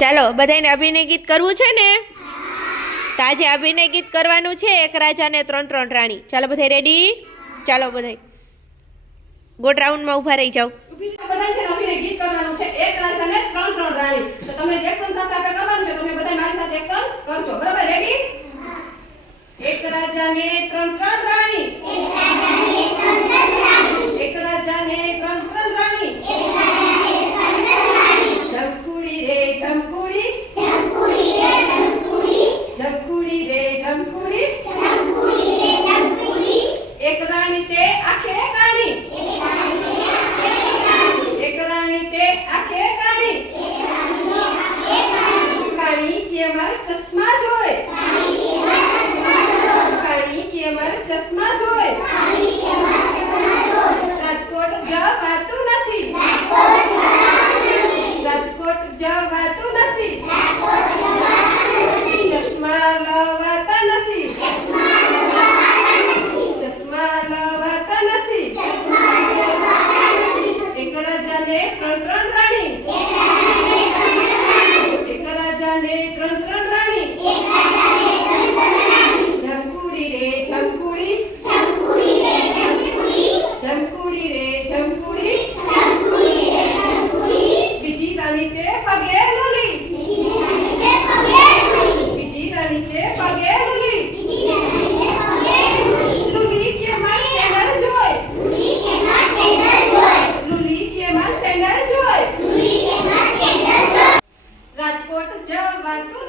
ચાલો બધાને અભિનય ગીત કરવું છે ને? તો આજે અભિનય ગીત કરવાનું છે, એક રાજાને ત્રણ ત્રણ રાણી. ચાલો બધા રેડી? ચાલો બધા ગોટ રાઉન્ડમાં ઊભા રહી જાઓ. બધા છે અભિનય ગીત કરવાનું છે, એક રાજાને ત્રણ ત્રણ રાણી. તો તમે એક્શન સાથે આપણે કરવાનું છે, તમે બધા મારી સાથે એક્શન કરજો. બરાબર? રેડી? એક રાજાને ત્રણ ત્રણ રાણી. એક રાજાને ત્રણ ત્રણ રાણી. જમકુડી રે જમકુડી. જમકુડી રે જમકુડી. એક રાણી તે આખે કાણી. એક રાણી તે આખે કાણી. કાણી કે મારા ચશ્મા જોય. કાણી કે મારા ચશ્મા જોય. રાજકોટ જવાતું નથી. રાજકોટ જવાતું નથી. ચશ્મા લવાતા નથી. ચશ્મા લવાતા નથી. એક રાજાને ત્રણ ત્રણ રાણી. એક રાજાને ત્રણ ત્રણ રાણી. જમકુડી રે જમકુડી. જમકુડી રે જમકુડી. બીજી રાણી તે પગે લુલી. બીજી રાણી તે પગે લુલી. લુલી કે માર સેન્ડલ જોય. લુલી કે માર સેન્ડલ જોય. રાજકોટ જવાતું